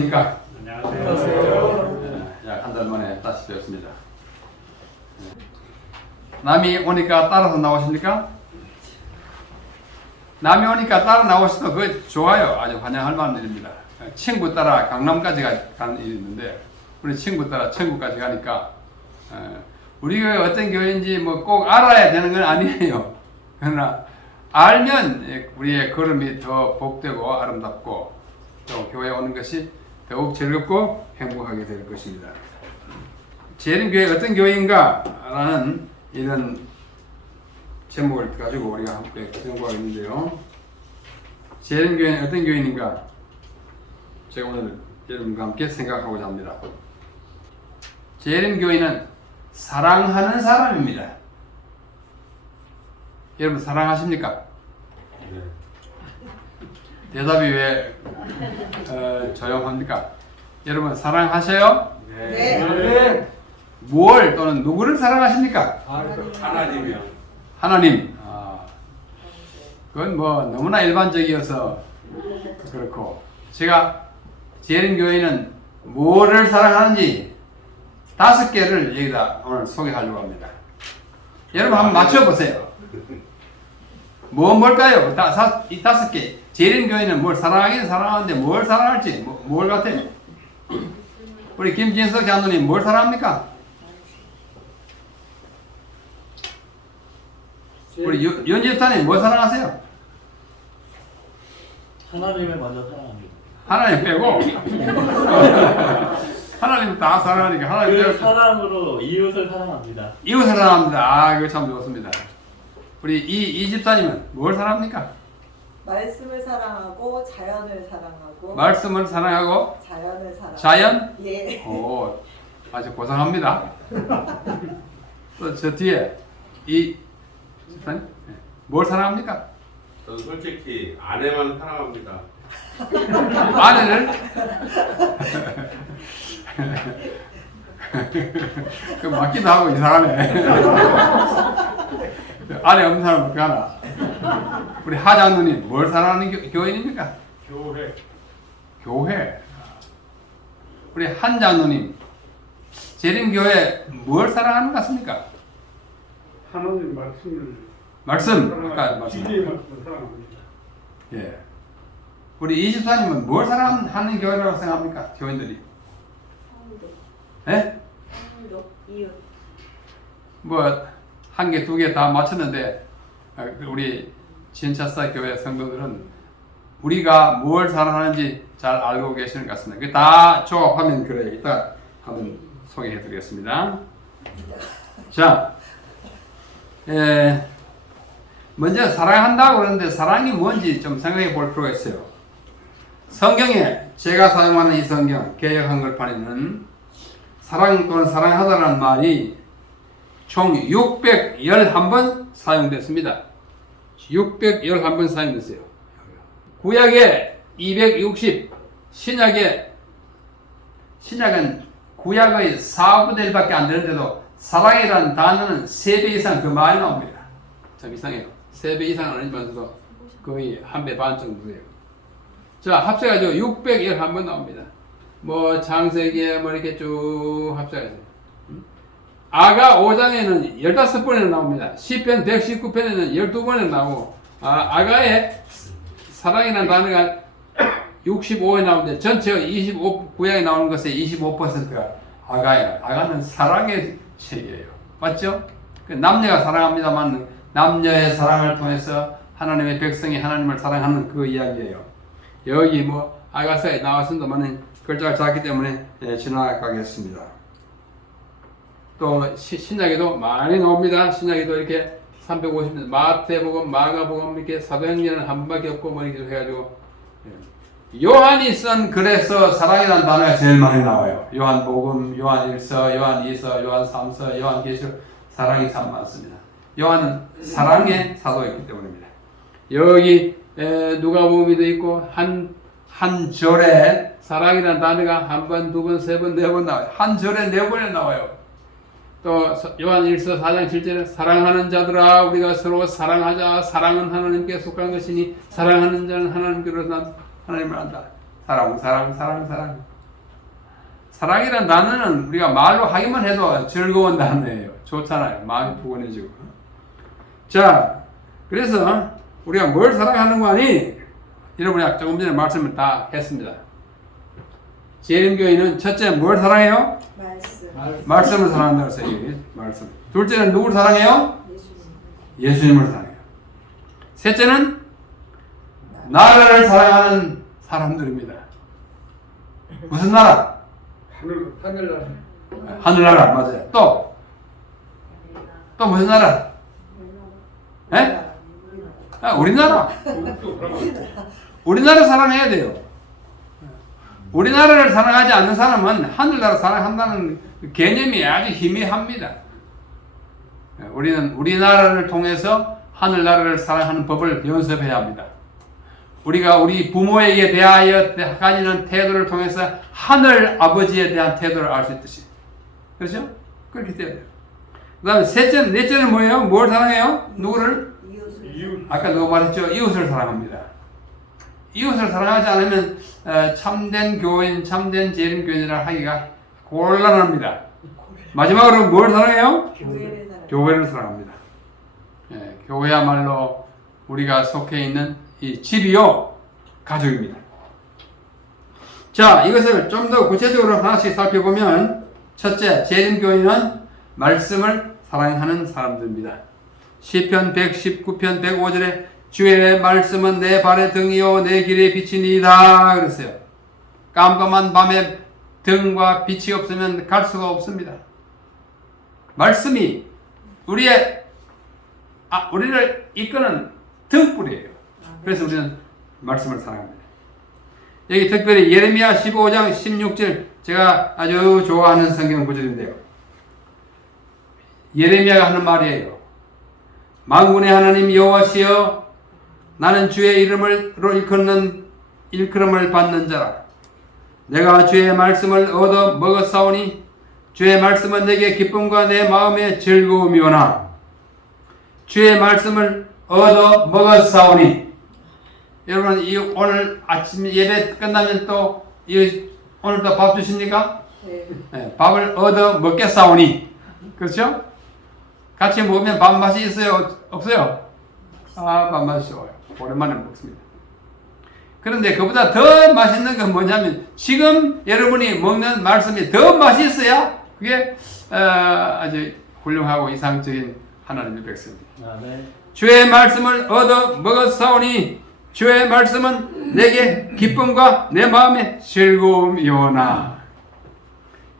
안녕하십니까? 안녕하세요. 약 한 달 만에 다시 뵙습니다. 남이 오니까 따라서 나오십니까? 남이 오니까 따라 나오셔도 그거 좋아요. 아주 환영할 만한 일입니다. 친구 따라 강남까지 가는 일이 있는데 우리 친구 따라 천국까지 가니까 우리 교회 어떤 교회인지 뭐 꼭 알아야 되는 건 아니에요. 그러나 알면 우리의 걸음이 더 복되고 아름답고 또 교회에 오는 것이 더욱 즐겁고 행복하게 될 것입니다. 재림교회 어떤 교회인가 라는 이런 제목을 가지고 우리가 함께 생각하고 있는데요. 재림교회는 어떤 교회인가 제가 오늘 여러분과 함께 생각하고자 합니다. 재림교회는 사랑하는 사람입니다. 여러분 사랑하십니까? 네. 대답이 왜 조용합니까? 여러분 사랑하셔요? 네. 뭘 또는 누구를 사랑하십니까? 하나님이요. 하나님. 그건 뭐 너무나 일반적이어서 그렇고 제가 재림교회는 뭐를 사랑하는지 5개를 여기다 오늘 소개하려고 합니다. 여러분 한번 맞춰보세요. 뭘까요? 이 5개. 재림교회는 뭘 사랑하긴 사랑하는데 뭘 사랑할지 뭘 같아요? 우리 김진석 장로님 뭘 사랑합니까? 우리 윤집사님 뭘 사랑하세요? 하나님을 먼저 사랑합니다. 하나님 빼고 하나님 다 사랑하니까 하나님 그 빼고 사랑으로 이웃을 사랑합니다. 이웃을 사랑합니다. 이거 참 좋습니다. 우리 이 집사님은 뭘 사랑합니까? 말씀을 사랑하고 자연을 사랑하고 말씀을 사랑하고 자연을 사랑. 자연? 예. 오, 아주 고상합니다. 또 저 뒤에 이 집사님 뭘 사랑합니까? 저는 솔직히 아내만 사랑합니다. 아내를 그 맞기도 하고 이상하네. 아내 없는 사람 어떻게 하나? 우리 하장로님 뭘 사랑하는 교인입니까? 교회. 교회. 우리 한장로님 재림교회 뭘 사랑하는 것 같습니까? 하나님 말씀을 말씀. 아까 말씀. 진리의 말씀을 사랑합니다. 예. 우리 이집사님은 뭘 사랑하는 교회라고 생각합니까? 교인들이. 예? 이웃. 뭐 한 개, 2개 다 맞췄는데 우리 진차사 교회 성도들은 우리가 뭘 사랑하는지 잘 알고 계시는 것 같습니다. 그 다 조합하면 그래요. 이따 한번 소개해 드리겠습니다. 자, 먼저 사랑한다고 그러는데 사랑이 뭔지 좀 생각해 볼 필요가 있어요. 성경에 제가 사용하는 이 성경 개역 한글판에는 사랑 또는 사랑하다라는 말이 총 611번 사용됐습니다. 611번 사용됐어요. 구약에 260, 신약은 구약의 4분의 1밖에 안 되는데도 사랑이라는 단어는 3배 이상 그 많이 나옵니다. 참 이상해요. 3배 이상은 아니면서도 거의 1배 반 정도 돼요. 자, 합쳐가지고 611번 나옵니다. 뭐 창세기에 뭐 이렇게 쭉 합쳐가지고 아가 5장에는 15번이나 나옵니다. 시편 119편에는 12번이나 나오고 아가의 사랑이라는 단어가 65에 나오는데 전체 25 구약에 나오는 것의 25%가 아가예요. 아가는 사랑의 책이에요. 맞죠? 남녀가 사랑합니다만 남녀의 사랑을 통해서 하나님의 백성이 하나님을 사랑하는 그 이야기예요. 여기 뭐 아가서에 나왔습니다만 글자가 작기 때문에 지나가겠습니다. 또 신약에도 많이 나옵니다. 신약에도 이렇게 350년 마태복음, 마가복음 이렇게 사도행전은 한 번밖에 없고 뭐 이렇게 해가지고 요한이 쓴 글에서 사랑이라는 단어가 제일 많이 나와요. 요한복음, 요한일서, 요한이서, 요한삼서, 요한계시록 사랑이 참 많습니다. 요한은 사랑의 사도였기 때문입니다. 여기 누가복음에도 있고 한 절에 사랑이라는 단어가 한 번, 두 번, 세 번, 네 번 나와요. 한 절에 4번에 나와요. 또 요한일서 4장 7절에 사랑하는 자들아 우리가 서로 사랑하자. 사랑은 하나님께 속한 것이니 사랑하는 자는 하나님께로 난 하나님을 안다. 사랑. 사랑이란 단어는 우리가 말로 하기만 해도 즐거운 단어예요. 좋잖아요. 마음이 푸근해지고. 자, 그래서 우리가 뭘 사랑하는 거 아니? 여러분이 조금 전에 말씀을 다 했습니다. 재림교회는 첫째 뭘 사랑해요? 말씀. 말씀을 사랑한다고 했어요. 말씀. 둘째는 누구를 사랑해요? 예수님. 예수님을 사랑해요. 셋째는 나라를 사랑하는 사람들입니다. 무슨 나라? 하늘나라. 하늘나라 맞아요. 또 무슨 나라? 예? 우리나라. 우리나라 사랑해야 돼요. 우리나라를 사랑하지 않는 사람은 하늘나라 사랑한다는 개념이 아주 희미합니다. 우리는 우리나라를 통해서 하늘나라를 사랑하는 법을 연습해야 합니다. 우리가 우리 부모에게 대하여 가지는 태도를 통해서 하늘 아버지에 대한 태도를 알 수 있듯이. 그렇죠? 그렇게 돼야 돼요. 그 다음에 넷째는 뭐예요? 뭘 사랑해요? 누구를? 이웃을. 아까 누가 말했죠? 이웃을 사랑합니다. 이웃을 사랑하지 않으면 참된 교인, 참된 재림교인이라 하기가 곤란합니다. 마지막으로 뭘 사랑해요? 교회를 사랑. 교회를 사랑합니다. 예, 교회야말로 우리가 속해 있는 이 집이요, 가족입니다. 자, 이것을 좀 더 구체적으로 하나씩 살펴보면, 첫째, 재림교인은 말씀을 사랑하는 사람들입니다. 시편 119편 105절에 주의 말씀은 내 발의 등이요 내 길의 빛이니이다 그랬어요. 깜깜한 밤에 등과 빛이 없으면 갈 수가 없습니다. 말씀이 우리를 이끄는 등불이에요. 그래서 우리는 말씀을 사랑합니다. 여기 특별히 예레미야 15장 16절 제가 아주 좋아하는 성경 구절인데요. 예레미야가 하는 말이에요. 만군의 하나님 여호와시여 나는 주의 이름으로 일컬음을 받는 자라. 내가 주의 말씀을 얻어 먹었사오니 주의 말씀은 내게 기쁨과 내 마음의 즐거움이오나 주의 말씀을 얻어 먹었사오니. 여러분 오늘 아침 예배 끝나면 또 오늘 또 밥 주십니까? 네. 네, 밥을 얻어 먹겠사오니. 그렇죠? 같이 먹으면 밥 맛이 있어요? 없어요? 밥 맛이 좋아요. 오랜만에 먹습니다. 그런데 그보다 더 맛있는 건 뭐냐면 지금 여러분이 먹는 말씀이 더 맛있어야 그게 아주 훌륭하고 이상적인 하나님의 백성입니다. 아멘. 주의 말씀을 얻어 먹었사오니 주의 말씀은 내게 기쁨과 내 마음의 즐거움이오나.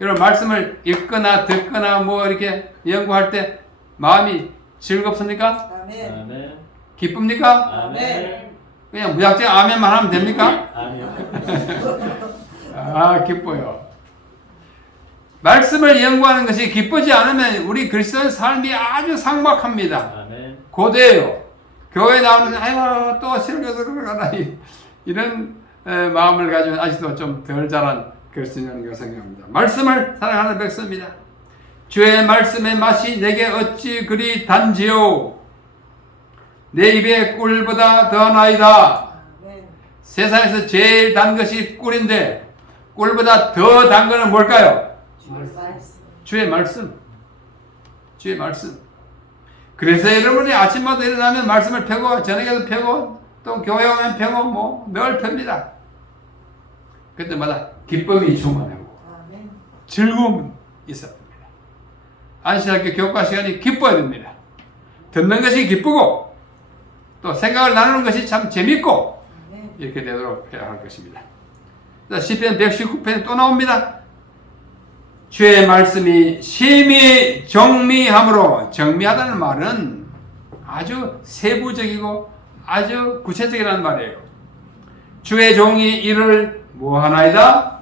여러분 말씀을 읽거나 듣거나 뭐 이렇게 연구할 때 마음이 즐겁습니까? 아멘. 아멘. 기쁩니까? 아멘. 그냥 무작정 아멘만 하면 됩니까? 아니요. 기뻐요. 말씀을 연구하는 것이 기쁘지 않으면 우리 그리스도의 삶이 아주 삭막합니다. 아멘. 고대예요. 교회 나오는 아이고 또 설교 들어가나 이런 마음을 가지면 아직도 좀 덜 자란 그리스도인이라는 걸 생각합니다. 말씀을 사랑하는 백성입니다. 주의 말씀의 맛이 내게 어찌 그리 단지요 내 입에 꿀보다 더 나이다. 아멘. 세상에서 제일 단 것이 꿀인데 꿀보다 더 단 것은 뭘까요? 말씀. 주의 말씀. 주의 말씀. 그래서 여러분이 아침마다 일어나면 말씀을 펴고 저녁에도 펴고 또 교회 오면 펴고 뭐 늘 펴니다. 그때마다 기쁨이 충만하고 아멘. 즐거움이 있어야 됩니다. 안식학교 교과 시간이 기뻐야 됩니다. 듣는 것이 기쁘고 또 생각을 나누는 것이 참 재밌고 아멘. 이렇게 되도록 해야 할 것입니다. 시편 119편에 또 나옵니다. 주의 말씀이 심히 정미함으로, 정미하다는 말은 아주 세부적이고 아주 구체적이라는 말이에요. 주의 종이 이를 뭐하나이다?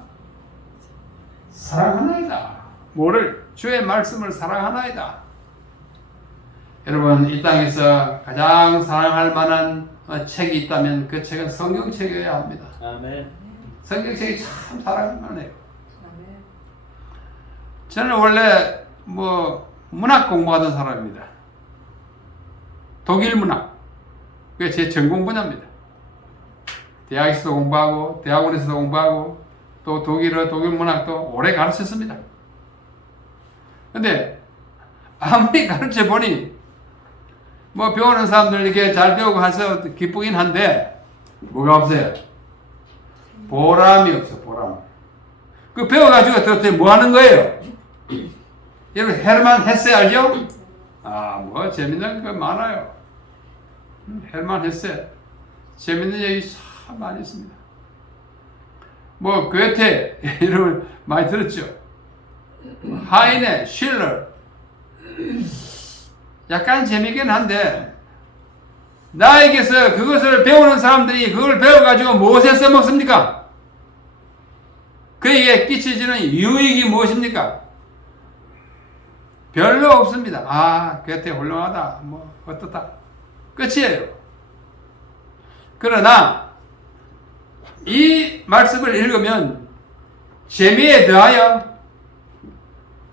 사랑하나이다. 뭐를? 주의 말씀을 사랑하나이다. 여러분 이 땅에서 가장 사랑할 만한 책이 있다면 그 책은 성경책이어야 합니다. 아멘. 성경책이 참 사랑할 만해요. 아멘. 저는 원래 문학 공부하던 사람입니다. 독일 문학. 그게 제 전공 분야입니다. 대학에서도 공부하고 대학원에서도 공부하고 또 독일어, 독일 문학도 오래 가르쳤습니다. 근데 아무리 가르쳐 보니 뭐 배우는 사람들 이렇게 잘 배우고 해서 기쁘긴 한데 뭐가 없어요? 보람이 없어. 보람. 그 배워가지고 도대체 뭐 하는 거예요? 여러분 헤르만 헤세 알죠? 뭐 재밌는 거 많아요. 헤르만 헤세 재밌는 얘기 참 많이 있습니다. 뭐 괴테 이름을 많이 들었죠. 하이네, 실러 약간 재미있긴 한데 나에게서 그것을 배우는 사람들이 그걸 배워가지고 무엇에 써먹습니까? 그에게 끼치지는 유익이 무엇입니까? 별로 없습니다. 괴테 훌륭하다. 뭐 어떻다. 끝이에요. 그러나 이 말씀을 읽으면 재미에 더하여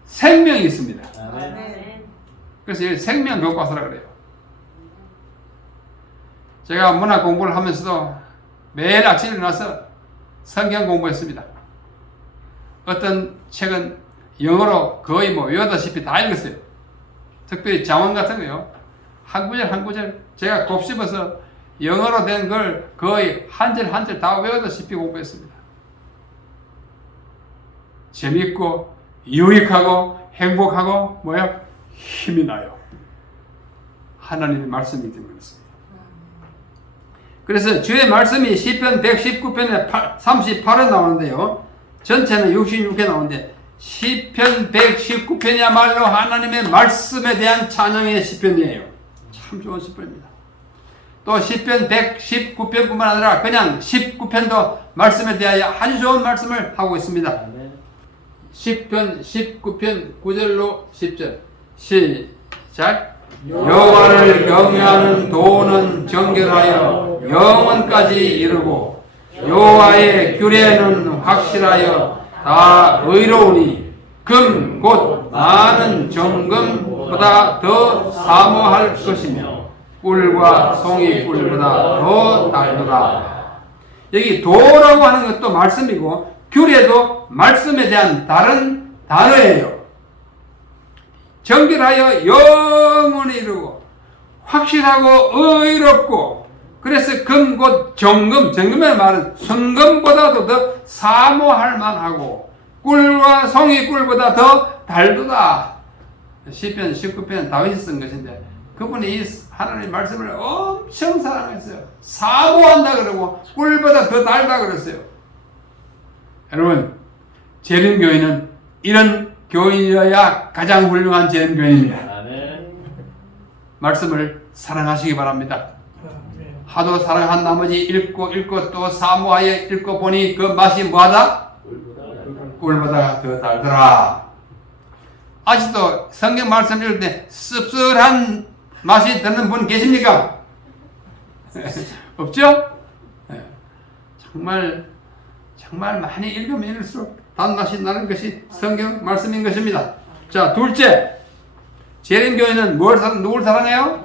생명이 있습니다. 아멘. 그래서 이 생명 교과서라 그래요. 제가 문학 공부를 하면서도 매일 아침에 일어나서 성경 공부했습니다. 어떤 책은 영어로 거의 뭐 외우다시피 다 읽었어요. 특별히 잠언 같은 거요. 한 구절 한 구절 제가 곱씹어서 영어로 된 걸 거의 한 절 한 절 다 외우다시피 공부했습니다. 재밌고 유익하고 행복하고 뭐야? 힘이 나요. 하나님의 말씀이 때문에 그렇습니다. 그래서 주의 말씀이 시편 119편에 38에 나오는데요. 전체는 66회 나오는데 시편 119편이야말로 하나님의 말씀에 대한 찬양의 시편이에요. 참 좋은 시편입니다. 또 시편 119편뿐만 아니라 그냥 19편도 말씀에 대하여 아주 좋은 말씀을 하고 있습니다. 시편 19편 9절로 10절 시작. 여호와를 경외하는 도는 정결하여 영원까지 이르고 여호와의 규례는 확실하여 다 의로우니 금 곧 많은 정금보다 더 사모할 것이며 꿀과 송이 꿀보다 더 달도다. 여기 도라고 하는 것도 말씀이고 규례도 말씀에 대한 다른 단어예요. 정결하여 영원히 이루고 확실하고 의롭고 그래서 금 곧 정금, 정금의 말은 순금보다도 더 사모할 만하고 꿀과 송이 꿀보다 더 달도다. 시편 19편 다윗이 쓴 것인데 그분이 이 하나님의 말씀을 엄청 사랑했어요. 사모한다 그러고 꿀보다 더 달다 그랬어요. 여러분 재림교인은 이런 교인이어야 가장 훌륭한 재림교인입니다. 말씀을 사랑하시기 바랍니다. 하도 사랑한 나머지 읽고 또 사모하여 읽고 보니 그 맛이 뭐하다? 꿀보다 더 달더라. 아직도 성경 말씀 읽을 때 씁쓸한 맛이 드는 분 계십니까? 없죠? 정말 많이 읽으면 읽을수록 단맛이 나는 것이 성경 말씀인 것입니다. 자, 둘째, 재림교회는 누굴 사랑해요?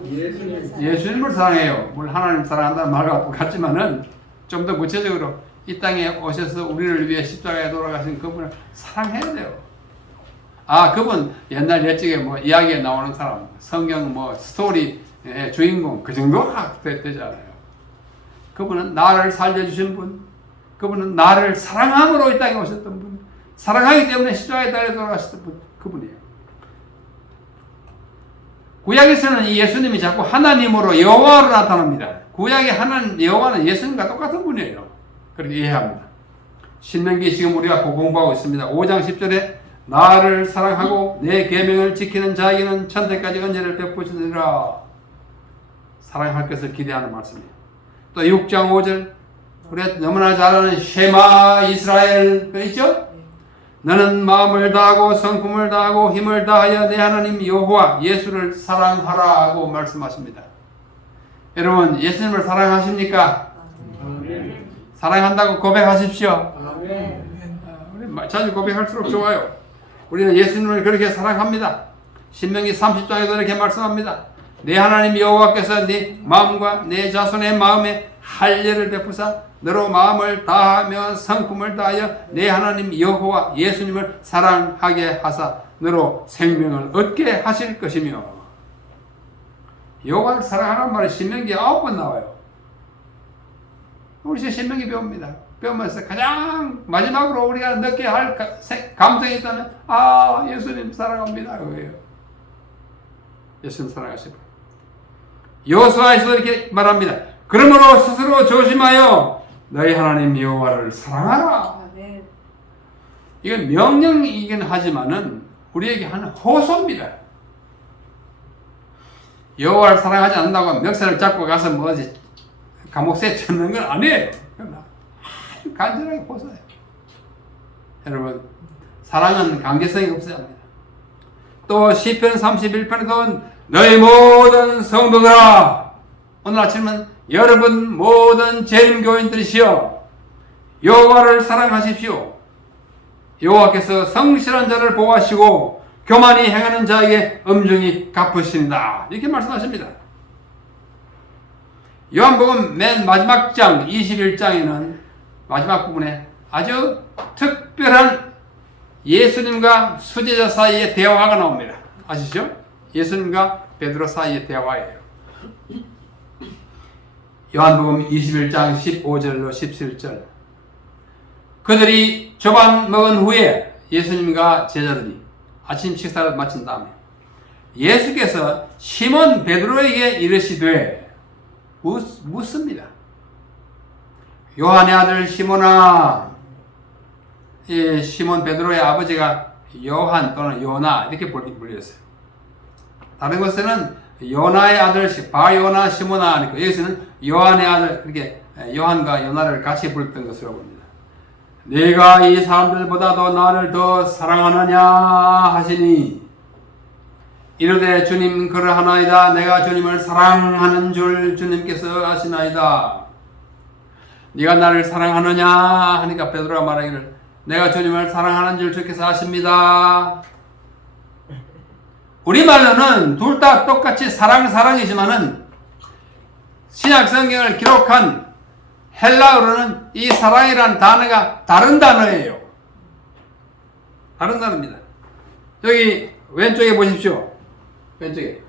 예수님을 사랑해요. 물론 하나님 사랑한다는 말과 똑같지만은 좀 더 구체적으로 이 땅에 오셔서 우리를 위해 십자가에 돌아가신 그분을 사랑해야 돼요. 그분 옛날 옛적에 뭐 이야기에 나오는 사람, 성경 뭐 스토리 주인공 그 정도가 되지 않아요. 그분은 나를 살려주신 분, 그분은 나를 사랑함으로 이 땅에 오셨던 분, 사랑하기 때문에 십자가에 달려 돌아가셨던 분, 그분이에요. 구약에서는 이 예수님이 자꾸 하나님으로 여호와로 나타납니다. 구약의 하나님 여호와는 예수님과 똑같은 분이에요. 그렇게 이해합니다. 신명기 지금 우리가 공부하고 있습니다. 5장 10절에 나를 사랑하고 내 계명을 지키는 자에게는 천대까지 은혜를 베푸시리라. 사랑할 것을 기대하는 말씀이에요. 또 6장 5절 우리가 너무나 잘 아는 쉐마 이스라엘 그 있죠? 너는 마음을 다하고 성품을 다하고 힘을 다하여 내 하나님 여호와 예수를 사랑하라고 말씀하십니다. 여러분 예수님을 사랑하십니까? 아멘. 사랑한다고 고백하십시오. 아멘. 우리 자주 고백할수록 좋아요. 우리는 예수님을 그렇게 사랑합니다. 신명기 30장에도 이렇게 말씀합니다. 내 하나님 여호와께서 네 마음과 내 자손의 마음에 할례를 베푸사 너로 마음을 다하며 성품을 다하여 내 하나님 여호와 예수님을 사랑하게 하사 너로 생명을 얻게 하실 것이며. 여호와를 사랑하라는 말이 신명기 9번 나와요. 우리 신명기 배웁니다. 배우면서 가장 마지막으로 우리가 느껴야 할 감정이 있다면 예수님 사랑합니다 그거예요. 예수님 사랑하시고. 여호수아에서도 이렇게 말합니다. 그러므로 스스로 조심하여 너희 하나님 여호와를 사랑하라. 아멘. 이건 명령이긴 하지만은 우리에게 하는 호소입니다. 여호와를 사랑하지 않는다고 멱살을 잡고 가서 뭐지 감옥에 젖는 건 아니에요. 아주 간절하게 호소해요. 여러분, 사랑은 강제성이 없어야 합니다. 또 시편 31편에도 너희 모든 성도들아, 오늘 아침은 여러분 모든 재림교인들이시여 여호와를 사랑하십시오. 여호와께서 성실한 자를 보호하시고 교만히 행하는 자에게 엄중히 갚으신다. 이렇게 말씀하십니다. 요한복음 맨 마지막 장 21장에는 마지막 부분에 아주 특별한 예수님과 수제자 사이의 대화가 나옵니다. 아시죠? 예수님과 베드로 사이의 대화예요. 요한복음 21장 15절로 17절. 그들이 조반 먹은 후에 예수님과 제자들이 아침 식사를 마친 다음에 예수께서 시몬 베드로에게 이르시되 묻습니다. 요한의 아들 시몬아, 시몬 베드로의 아버지가 요한 또는 요나 이렇게 불렸어요. 다른 것에는 요나의 아들 바요나 시모나 하니까 여기서는 요한의 아들, 그렇게 요한과 요나를 같이 불렀던 것으로 봅니다. 네가 이 사람들보다도 나를 더 사랑하느냐 하시니 이르되 주님 그러하나이다. 내가 주님을 사랑하는 줄 주님께서 아시나이다. 네가 나를 사랑하느냐 하니까 베드로가 말하기를 내가 주님을 사랑하는 줄 주께서 아십니다. 우리말로는 둘 다 똑같이 사랑이지만은 신약 성경을 기록한 헬라어로는 이 사랑이라는 단어가 다른 단어예요. 다른 단어입니다. 여기 왼쪽에 보십시오. 왼쪽에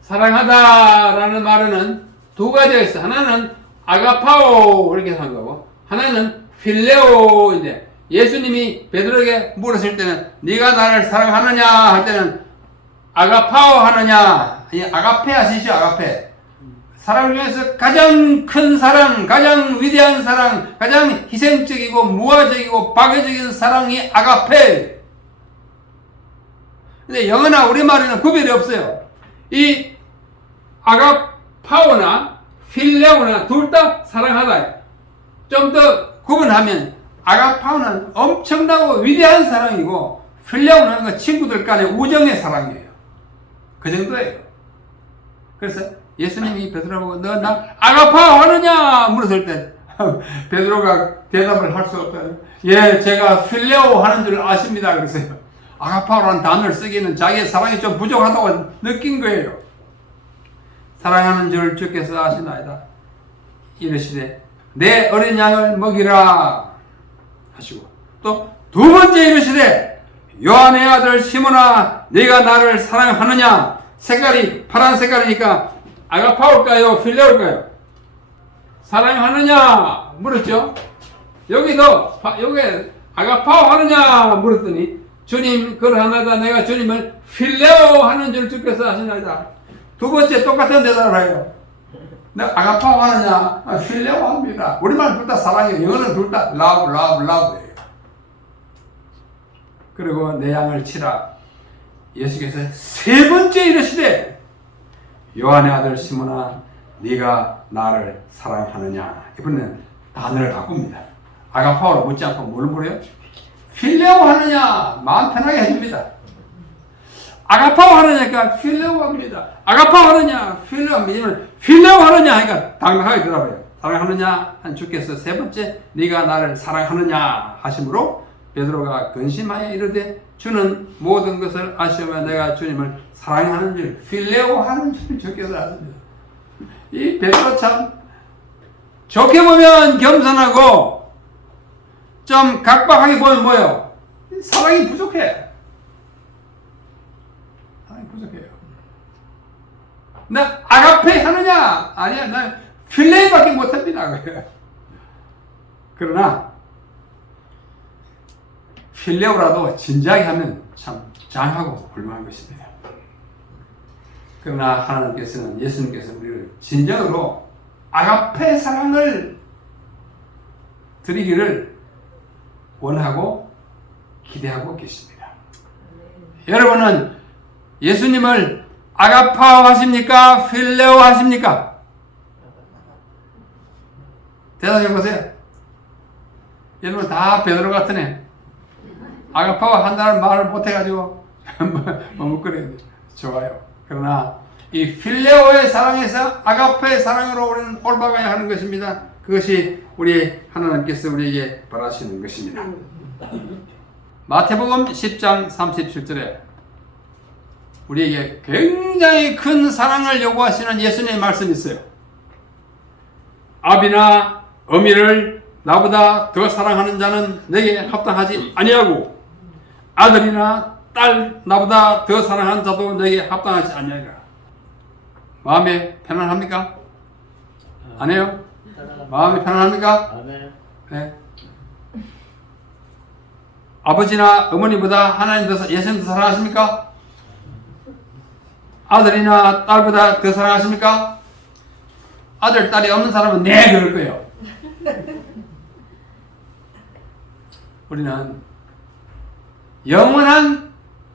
사랑하다라는 말에는 두 가지가 있어요. 하나는 아가파오 이렇게 한 거고 하나는 필레오인데 예수님이 베드로에게 물었을 때는 네가 나를 사랑하느냐 할 때는 아가파오 하느냐, 아가페 아시죠? 아가페. 사랑 중에서 가장 큰 사랑, 가장 위대한 사랑, 가장 희생적이고 무화적이고 박애적인 사랑이 아가페. 근데 영어나 우리말에는 구별이 없어요. 이 아가파오나 필레오나 둘 다 사랑하다. 좀 더 구분하면 아가파오는 엄청나고 위대한 사랑이고 필레오는 그 친구들 간의 우정의 사랑이에요. 그 정도예요. 그래서 예수님이 베드로보고 너 나 아가파오 하느냐 물었을 때 베드로가 대답을 할 수 없어요. 예, 제가 필레오 하는 줄 아십니다. 그랬어요. 아가파오라는 단어를 쓰기에는 자기의 사랑이 좀 부족하다고 느낀 거예요. 사랑하는 줄 주께서 아시나이다. 이르시되 내 어린 양을 먹이라 하시고 또 두 번째 이르시되 요한의 아들 시몬아 네가 나를 사랑하느냐. 색깔이 파란 색깔이니까 아가파올까요? 필레올까요? 사랑하느냐 물었죠. 여기도 여기 아가파오 하느냐 물었더니 주님 그러하나이다. 내가 주님을 필레오 하는 줄 주께서 아시나이다. 두 번째 똑같은 대답을 해요. 내가 아가파오 하느냐 필레오 합니다. 우리말 둘 다 사랑이에요. 영어는 둘 다 라브예요. 그리고 내 양을 치라. 예수께서 세 번째 이르시되 요한의 아들 시몬아 네가 나를 사랑하느냐. 이번에는 단어를 바꿉니다. 아가파오로 묻지 않고 뭘 물어요? 필레오 하느냐. 마음 편하게 해줍니다. 아가파오 하느냐니까 필레오 합니다. 아가파오 하느냐 필레오 합니다. 필레오 하느냐 하니까 당당하게 대답해요. 사랑하느냐 한 주께서 세 번째 네가 나를 사랑하느냐 하심으로 베드로가 근심하여 이르되 주는 모든 것을 아시오며 내가 주님을 사랑하는 줄 필레오 하는 줄 주께서 아십니다. 이 베드로 참 좋게 보면 겸손하고 좀 각박하게 보면 뭐예요? 사랑이 부족해. 사랑이 부족해요. 나 아가페 하느냐? 아니야. 나 필레이밖에 못합니다. 그러나 필레오라도 진지하게 하면 참 장하고 훌륭한 것입니다. 그러나 하나님께서는, 예수님께서 우리를 진정으로 아가페 사랑을 드리기를 원하고 기대하고 계십니다. 여러분은 예수님을 아가파 하십니까? 필레오 하십니까? 대답해 보세요. 여러분 다 베드로 같은 애. 아가파와 한다는 말을 못해가지고 머뭇거려요. 좋아요. 그러나 이 필레오의 사랑에서 아가페의 사랑으로 우리는 올바가야 하는 것입니다. 그것이 우리 하나님께서 우리에게 바라시는 것입니다. 마태복음 10장 37절에 우리에게 굉장히 큰 사랑을 요구하시는 예수님의 말씀이 있어요. 아비나 어미를 나보다 더 사랑하는 자는 내게 합당하지 아니하고 아들이나 딸 나보다 더 사랑하는 자도 내게 합당하지 아니하리라. 마음에 편안합니까? 안 해요? 마음이 편안합니까? 네. 아버지나 어머니보다 하나님 더, 예수님 더 사랑하십니까? 아들이나 딸보다 더 사랑하십니까? 아들, 딸이 없는 사람은 네, 그럴 거예요. 우리는 영원한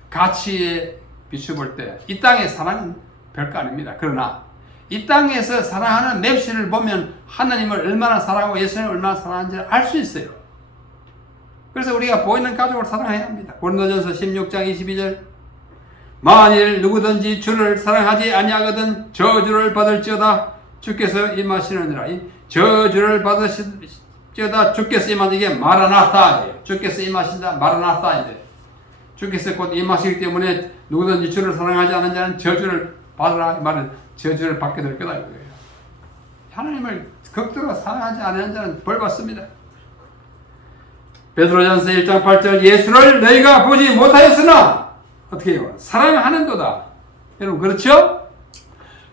가치에 비춰볼 때 이 땅의 사랑은 별거 아닙니다. 그러나 이 땅에서 사랑하는 맵시를 보면 하나님을 얼마나 사랑하고 예수님을 얼마나 사랑하는지를 알 수 있어요. 그래서 우리가 보이는 가족을 사랑해야 합니다. 고린도전서 16장 22절 만일 누구든지 주를 사랑하지 아니하거든 저주를 받을지어다 주께서 임하시느니라. 이 저주를 받으시다 주께서 임하는 이게 마라나타예요. 주께서 임하신다 마라나타인데 주께서 곧 임하시기 때문에 누구든지 주를 사랑하지 않는 자는 저주를 받으라. 이 말은 저주를 받게 될 거다 이거예요. 하나님을 극도로 사랑하지 않는 자는 벌 받습니다. 베드로전서 1장 8절 예수를 너희가 보지 못하였으나 어떻게 해요? 사랑하는도다. 여러분 그렇죠?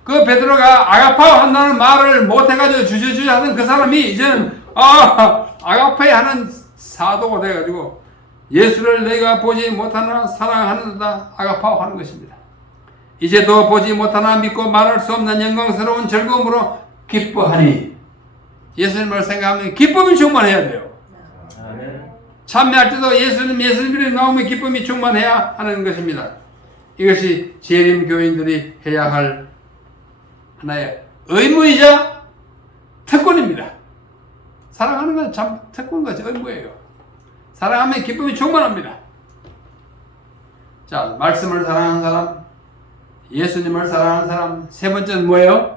그 베드로가 아가파 한다는 말을 못해가지고 주저주저 하던 그 사람이 이제는 아가파에 하는 사도가 돼가지고 예수를 너희가 보지 못하나 사랑하는도다 아가파 하는 것입니다. 이제도 보지 못하나 믿고 말할 수 없는 영광스러운 즐거움으로 기뻐하니 예수님을 생각하면 기쁨이 충만해야 돼요. 참여할 때도 예수님이 나오면 기쁨이 충만해야 하는 것입니다. 이것이 재림 교인들이 해야 할 하나의 의무이자 특권입니다. 사랑하는 건 참 특권같이 의무예요. 사랑하면 기쁨이 충만합니다. 자, 말씀을 사랑하는 사람, 예수님을 사랑하는 사람, 세 번째는 뭐예요?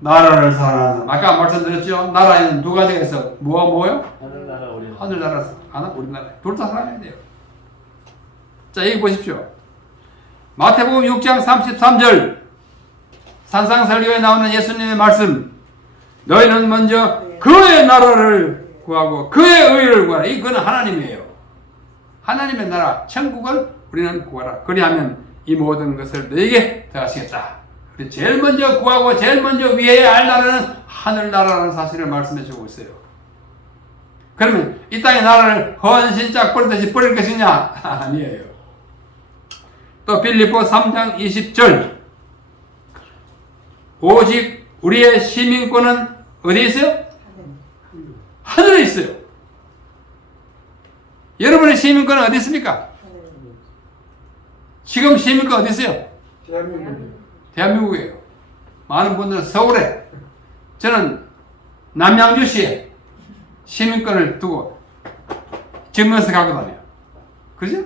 나라를 사랑하는 사람. 아까 말씀드렸죠? 나라에는 두 가지가 있어. 뭐예요? 하늘나라 우리 하늘나라, 우리나라. 둘 다 사랑해야 돼요. 자, 여기 보십시오. 마태복음 6장 33절. 산상설교에 나오는 예수님의 말씀. 너희는 먼저 그의 나라를 구하고 그의 의를 구하라. 이거는 하나님이에요. 하나님의 나라, 천국을 우리는 구하라. 그리하면 이 모든 것을 너에게 더하시겠다. 제일 먼저 구하고 제일 먼저 위해야 할 나라는 하늘나라라는 사실을 말씀해 주고 있어요. 그러면 이 땅의 나라를 헌신짝 버리듯이 버릴 것이냐? 아니에요. 또 빌립보 3장 20절 오직 우리의 시민권은 어디에 있어요? 하늘에 있어요. 여러분의 시민권은 어디 있습니까? 지금 시민권 어디 있어요? 대한민국이에요. 많은 분들은 서울에, 저는 남양주시에 시민권을 두고 증명서 갖고 다녀요. 그죠?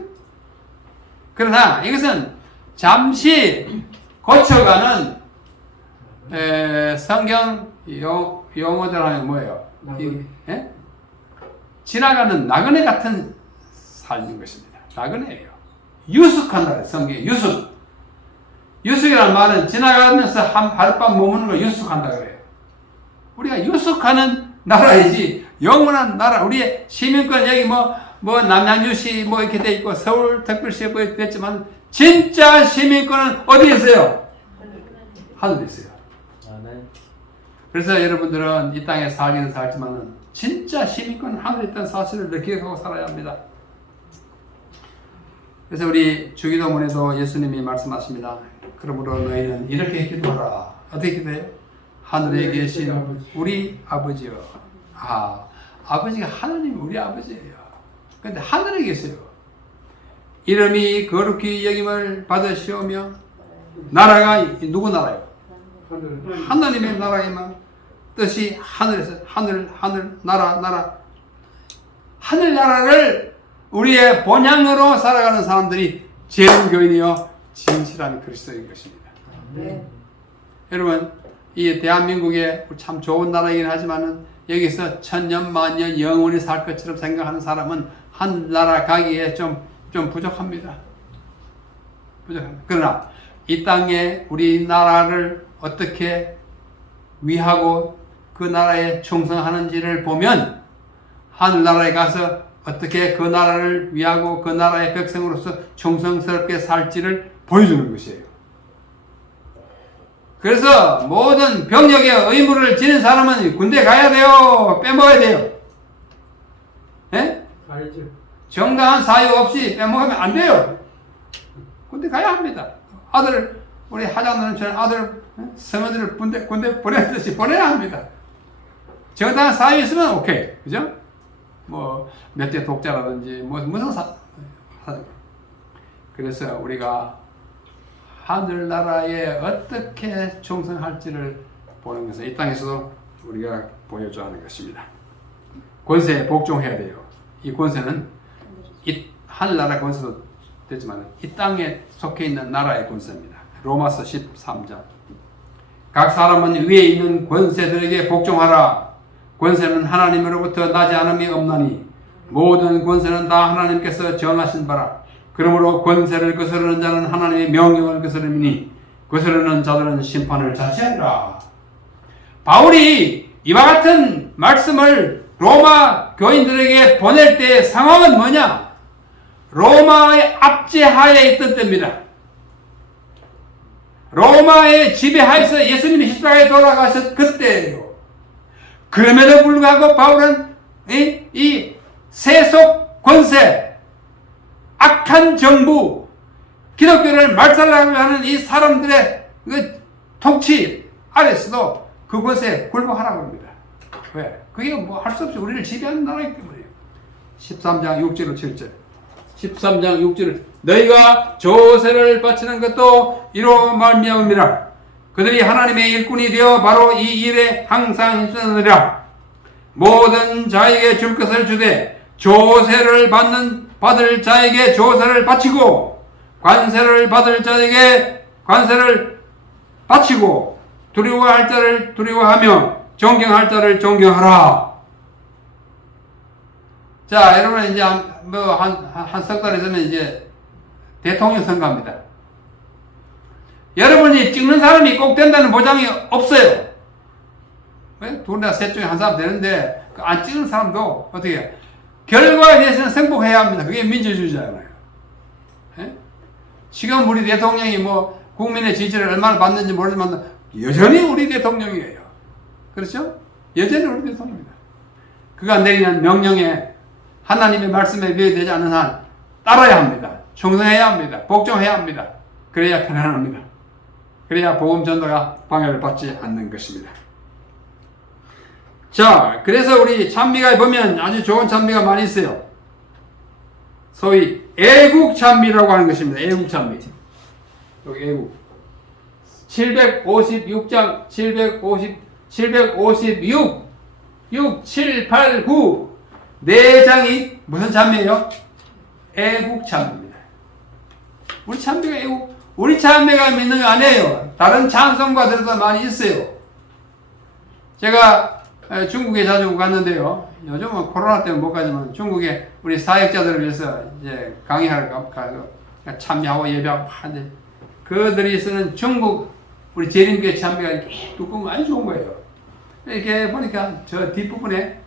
그러나 이것은 잠시 고쳐가는 성경 용어들 하면 뭐예요? 지나가는 나그네 같은 삶인 것입니다. 나그네예요. 유숙한다. 성경에 유숙. 유숙이라는 말은 지나가면서 한 하룻밤 머무는 걸 유숙한다 그래요. 우리가 유숙하는 나라이지 영원한 나라. 우리의 시민권 여기 뭐 남양주시 뭐 이렇게 돼 있고 서울 특별시에 뭐 이렇게 됐지만 진짜 시민권은 어디에 있어요? 하늘에 있어요. 아멘. 그래서 여러분들은 이 땅에 살기는 살지만은 진짜 시민권은 하늘에 있다는 사실을 기억하고 살아야 합니다. 그래서 우리 주기도문에도 예수님이 말씀하십니다. 그러므로 너희는 이렇게 기도하라. 어떻게 기도해요? 하늘에 계신 우리 아버지여. 아버지가 하나님 우리 아버지예요. 근데 하늘에 계세요. 이름이 거룩히 여김을 받으시오며 나라가 누구 나라예요? 하나님의 나라에만 뜻이 하늘에서 하늘 나라 하늘나라를 우리의 본향으로 살아가는 사람들이 재림교인이요 진실한 그리스도인 것입니다. 네. 여러분 이 대한민국에 참 좋은 나라이긴 하지만은 여기서 천년 만년 영원히 살 것처럼 생각하는 사람은 한 나라 가기에 좀 부족합니다. 그러나 이 땅에 우리나라를 어떻게 위하고 그 나라에 충성하는지를 보면 하늘나라에 가서 어떻게 그 나라를 위하고 그 나라의 백성으로서 충성스럽게 살지를 보여주는 것이에요. 그래서 모든 병력의 의무를 지는 사람은 군대 가야 돼요? 빼먹어야 돼요? 예? 가야죠. 정당한 사유 없이 빼먹으면 안 돼요. 군대 가야 합니다. 우리 하장님처럼 아들, 성원들을 군대 보내듯이 보내야 합니다. 정당한 사유 있으면 오케이. 그죠? 몇 대 독자라든지, 무슨 그래서 우리가 하늘나라에 어떻게 충성할지를 보는 것은 이 땅에서도 우리가 보여줘야 하는 것입니다. 권세에 복종해야 돼요. 이 권세는 이 하늘나라 권세도 되지만 이 땅에 속해 있는 나라의 권세입니다. 로마서 13장. 각 사람은 위에 있는 권세들에게 복종하라. 권세는 하나님으로부터 나지 않음이 없나니 모든 권세는 다 하나님께서 정하신 바라. 그러므로 권세를 거스르는 자는 하나님의 명령을 거스름이니 거스르는 자들은 심판을 자취하리라. 바울이 이와 같은 말씀을 로마 교인들에게 보낼 때의 상황은 뭐냐? 로마의 압제하에 있던 때입니다. 로마의 지배하에서 예수님이 십자가에 돌아가셨 그때예요. 그럼에도 불구하고 바울은 이 세속 권세, 악한 정부, 기독교를 말살하려고 하는 이 사람들의 그 통치 아래서도 그 권세에 굴복하라고 합니다. 왜? 그게 할 수 없이 우리를 지배하는 나라이기 때문이에요. 13장 6절로 7절. 13장 6절. 너희가 조세를 바치는 것도 이로 말미암음이라. 그들이 하나님의 일꾼이 되어 바로 이 일에 항상 힘쓰느니라. 모든 자에게 줄 것을 주되 조세를 받을 자에게 조세를 바치고 관세를 받을 자에게 관세를 바치고 두려워할 자를 두려워하며 존경할 자를 존경하라. 자, 여러분 이제 한 석 달 있으면 이제 대통령 선거합니다. 여러분이 찍는 사람이 꼭 된다는 보장이 없어요. 왜? 둘이나 셋 중에 한 사람 되는데 안 찍는 사람도 어떻게 해요? 결과에 대해서는 승복해야 합니다. 그게 민주주의잖아요. 예? 지금 우리 대통령이 국민의 지지를 얼마나 받는지 모르지만 여전히 우리 대통령이에요. 그렇죠? 여전히 우리 대통령입니다. 그가 내리는 명령에 하나님의 말씀에 위배되지 않는 한 따라야 합니다. 충성해야 합니다. 복종해야 합니다. 그래야 편안합니다. 그래야 복음 전도가 방해를 받지 않는 것입니다. 자, 그래서 우리 찬미가에 보면 아주 좋은 찬미가 많이 있어요. 소위 애국 찬미라고 하는 것입니다. 애국 찬미. 여기 애국. 756장 756 6, 7, 8, 9 4장이 무슨 찬미예요? 애국 찬미입니다. 우리 찬미가 애국. 우리 찬미가 믿는 거 아니에요. 다른 찬송가들도 많이 있어요. 제가 중국에 자주 갔는데요. 요즘은 코로나 때문에 못 가지만 중국에 우리 사역자들을 위해서 이제 강의하러 가서 참여하고 예배하고 하는데 그들이 쓰는 중국 우리 재림교회 찬미가 이렇게 두꺼운 거 아주 좋은 거예요. 이렇게 보니까 저 뒷부분에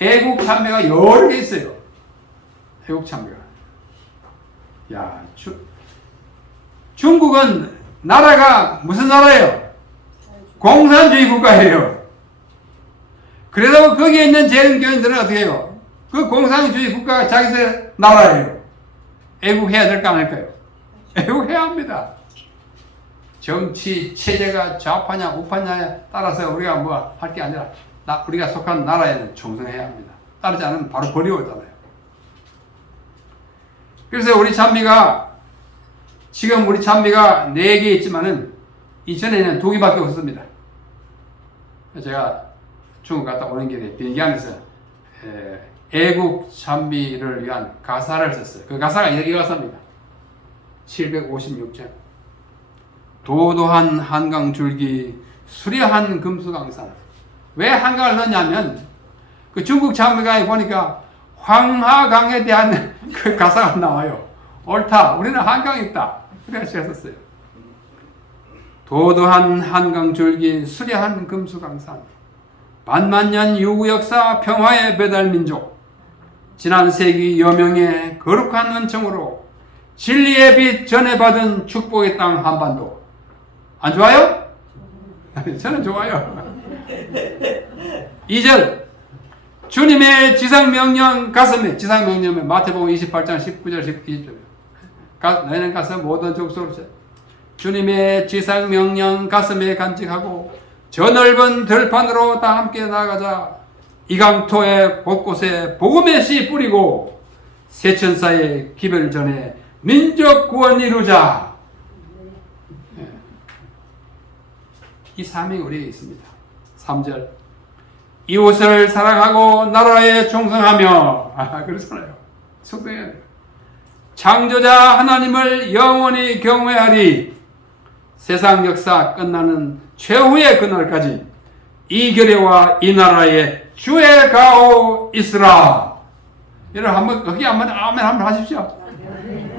애국 참배가 여러 개 있어요. 애국 참배가. 야, 중국은 나라가 무슨 나라예요? 공산주의 국가예요. 그래도 거기에 있는 재림교인들은 어떻게 해요? 그 공산주의 국가가 자기들 나라예요. 애국해야 될까 안 할까요? 애국해야 합니다. 정치 체제가 좌파냐 우파냐에 따라서 우리가 뭐 할 게 아니라 우리가 속한 나라에는 충성해야 합니다. 따르지 않으면 바로 버리고잖아요. 그래서 우리 찬미가 지금 우리 찬미가 4개 있지만은 이전에는 2개밖에 없었습니다. 제가 중국 갔다 오는 길에 비행기 안에서 애국 찬미를 위한 가사를 썼어요. 그 가사가 여기 가사입니다. 756장. 도도한 한강 줄기 수려한 금수강산. 왜 한강을 넣냐면 그 중국 찬미가에 보니까 황하강에 대한 그 가사가 나와요. 옳다. 우리는 한강이 있다. 그래서 제가 썼어요. 도도한 한강 줄기 수려한 금수강산. 반만년 유구 역사 평화의 배달민족. 지난 세기 여명의 거룩한 은총으로 진리의 빛 전해받은 축복의 땅 한반도. 안 좋아요? 저는 좋아요. 2절 주님의 지상명령 가슴에 지상명령은 마태복음 28장 19절 20절 너희는 가서 모든 족속으로 주님의 지상명령 가슴에 간직하고 저 넓은 들판으로 다 함께 나아가자. 이강토의 곳곳에 복음의 씨 뿌리고 세천사의 기별 전에 민족 구원 이루자. 이 사명이 우리에게 있습니다. 3절 이웃을 사랑하고 나라에 충성하며 그렇잖아요. 충성해야 돼요. 창조자 하나님을 영원히 경외하리. 세상 역사 끝나는 최후의 그날까지 이 결의와 이 나라에 주의 가오 있으라. 여러분 한번 거기 한번 아멘 한번 하십시오.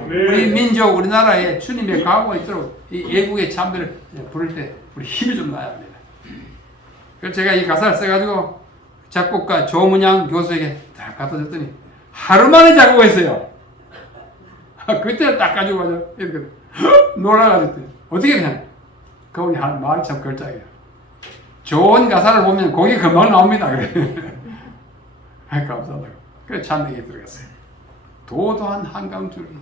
우리 민족 우리나라에 주님의 가오가 있도록 이 애국의 참배를 부를 때 우리 힘이 좀 나야 합니다. 그래서 제가 이 가사를 써가지고 작곡가 조문양 교수에게 딱 갖다 줬더니 하루 만에 작곡했어요. 그때를 딱 가지고 가서 이렇게 놀아가지고 어떻게 그냥 그분이 하는 말이 참 걸작이에요. 좋은 가사를 보면 곡이 금방 나옵니다. 그래. 감사하다고. 그래 찬양이 들어갔어요. 도도한 한강 줄기.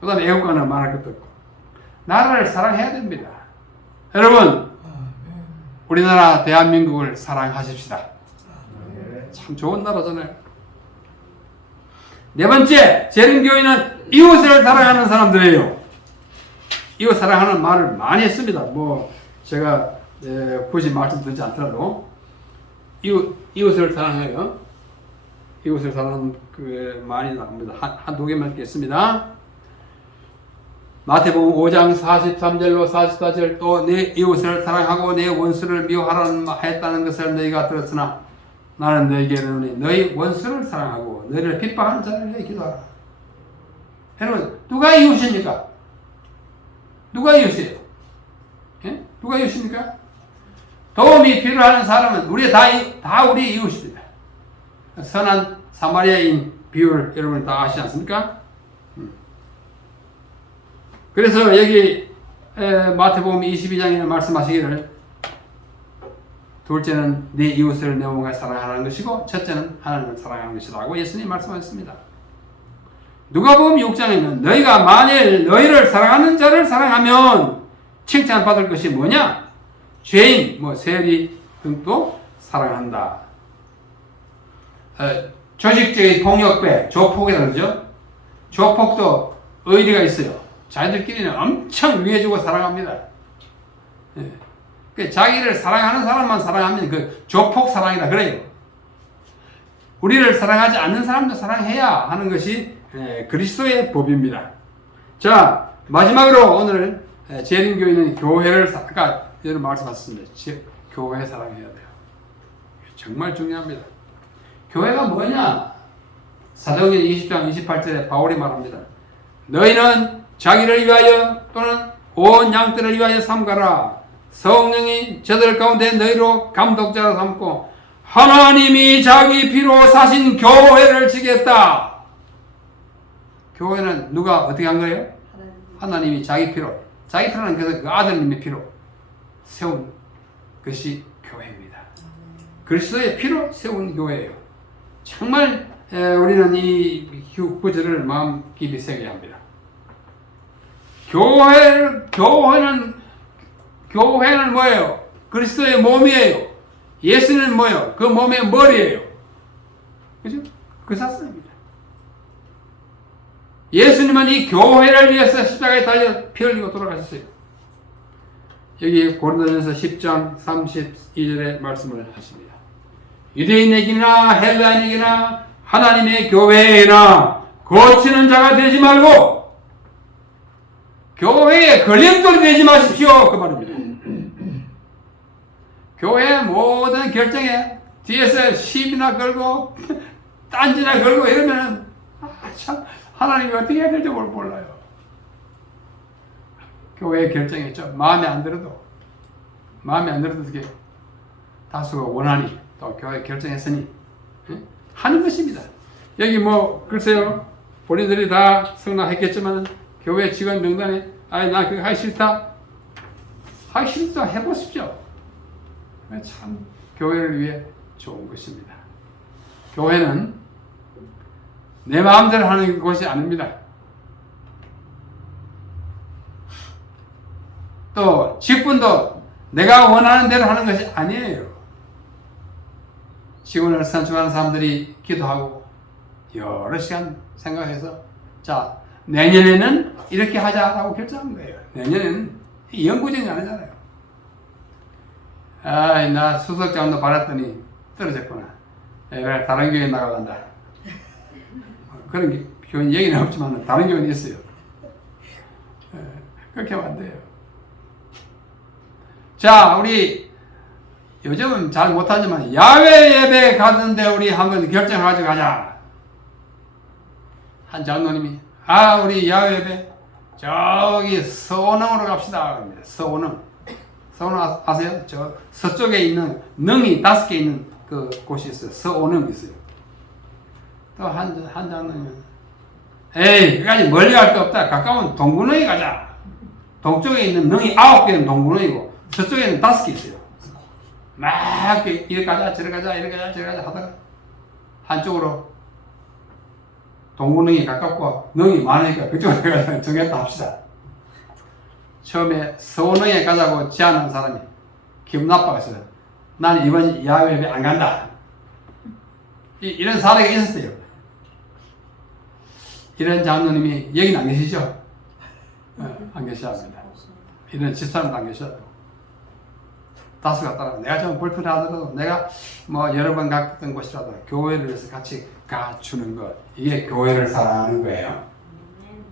그 다음에 애국가는 말할 것도 없고 나라를 사랑해야 됩니다. 여러분 우리나라 대한민국을 사랑하십시다. 참 좋은 나라잖아요. 4번째 재림교인은 이웃을 사랑하는 사람들이에요. 이웃 사랑하는 말을 많이 했습니다. 뭐 제가 굳이 말씀드리지 않더라도 이웃을 사랑해요. 이웃을 사랑하는 그 많이 나옵니다. 한두 개만 읽겠습니다. 마태복음 5장 43절로 44절 또 내 이웃을 사랑하고 내 원수를 미워하라는 했다는 것을 너희가 들었으나 나는 너희에게 이르노니 너희 원수를 사랑하고 너희를 핍박하는 자를 위해 기도하라. 여러분 누가 이웃입니까? 누가 이웃이에요? 예? 누가 이웃입니까? 도움이 필요한 사람은 우리 다 우리 이웃입니다. 선한 사마리아인 비유를 여러분 다 아시지 않습니까? 그래서 여기 마태복음 22장에 말씀하시기를 둘째는 네 이웃을 내 몸과 사랑하는 것이고 첫째는 하나님을 사랑하는 것이라고 예수님이 말씀하셨습니다. 누가복음 6장에는 너희가 만일 너희를 사랑하는 자를 사랑하면 칭찬받을 것이 뭐냐? 죄인, 세리 등도 사랑한다. 조직적인 폭력배, 조폭이라고 그러죠? 조폭도 의리가 있어요. 자기들끼리는 엄청 위해주고 사랑합니다. 자기를 사랑하는 사람만 사랑하면 그 조폭 사랑이다 그래요. 우리를 사랑하지 않는 사람도 사랑해야 하는 것이 그리스도의 법입니다. 자, 마지막으로 오늘 재림교인은 교회를 아까 여러분 말씀하셨습니다. 교회 사랑해야 돼요. 정말 중요합니다. 교회가 뭐냐? 사도행전 20장 28절에 바울이 말합니다. 너희는 자기를 위하여 또는 온 양떼를 위하여 삼가라. 성령이 저들 가운데 너희로 감독자로 삼고 하나님이 자기 피로 사신 교회를 지겠다. 교회는 누가 어떻게 한 거예요? 하나님이 자기 피로, 자기 피로는 그래서 그 아들님의 피로 세운 것이 교회입니다. 그리스도의 피로 세운 교회예요. 정말 우리는 이 구절을 마음 깊이 새겨야 합니다. 교회는 뭐예요? 그리스도의 몸이에요. 예수는 뭐예요? 그 몸의 머리예요. 그죠? 그 사실입니다. 예수님은 이 교회를 위해서 십자가에 달려 피 흘리고 돌아가셨어요. 여기 고린도전서 10장 32절의 말씀을 하십니다. 유대인에게나 헬라인에게나 하나님의 교회에나 거치는 자가 되지 말고 교회에 걸림돌이 되지 마십시오. 그 말입니다. 교회 모든 결정에 뒤에서 시비나 걸고 딴지나 걸고 이러면 참 하나님이 어떻게 해야 될지 몰라요. 교회의 결정했죠. 마음에 안 들어도 어떻게 다수가 원하니 또 교회 결정했으니 하는 것입니다. 여기 뭐 글쎄요 본인들이 다 승낙했겠지만 교회 직원 명단에 나 그거 하기 싫다 해보십시오. 참 교회를 위해 좋은 것입니다. 교회는 내 마음대로 하는 것이 아닙니다. 또 직분도 내가 원하는 대로 하는 것이 아니에요. 직원을 선출하는 사람들이 기도하고 여러 시간 생각해서 자 내년에는 이렇게 하자라고 결정한 거예요. 내년에는 영구적이 아니잖아요. 나 수석장도 받았더니 떨어졌구나. 그래 다른 교회 나가간다. 그런 교회 얘기는 없지만 다른 교회는 있어요. 그렇게 하면 안 돼요. 자, 우리 요즘은 잘 못하지만 야외 예배 가는데 우리 한번 결정하자고 가자. 한 장로님이 우리 야외 예배 저기 서원흥으로 갑시다. 그럽니다. 서원흥 아세요? 저 서쪽에 있는 능이 5개 있는 그 곳이 있어요. 서원흥 있어요. 또 한 장로님은 그까지 멀리 갈 거 없다. 가까운 동구능이 가자. 동쪽에 있는 능이 9개는 동구능이고 서쪽에는 5개 있어요. 막 이래 가자 저래 가자 이래 가자 저래 가자 하다가 한쪽으로 동구능이 가깝고 능이 많으니까 그쪽으로 가자 정했다 합시다. 처음에 서원흥에 가자고 제안한 사람이 기분 나빠서 나는 이번 야외 예배 안 간다. 이런 사례가 있었어요. 이런 장로님이 여기는 안 계시죠? 안 계셔야 합니다. 이런 집사람도 안 계셔도 다수가 따라 내가 좀 불편하더라도 내가 뭐 여러 번 갔던 곳이라도 교회를 위해서 같이 가주는 것 이게 교회를 사랑하는 거예요.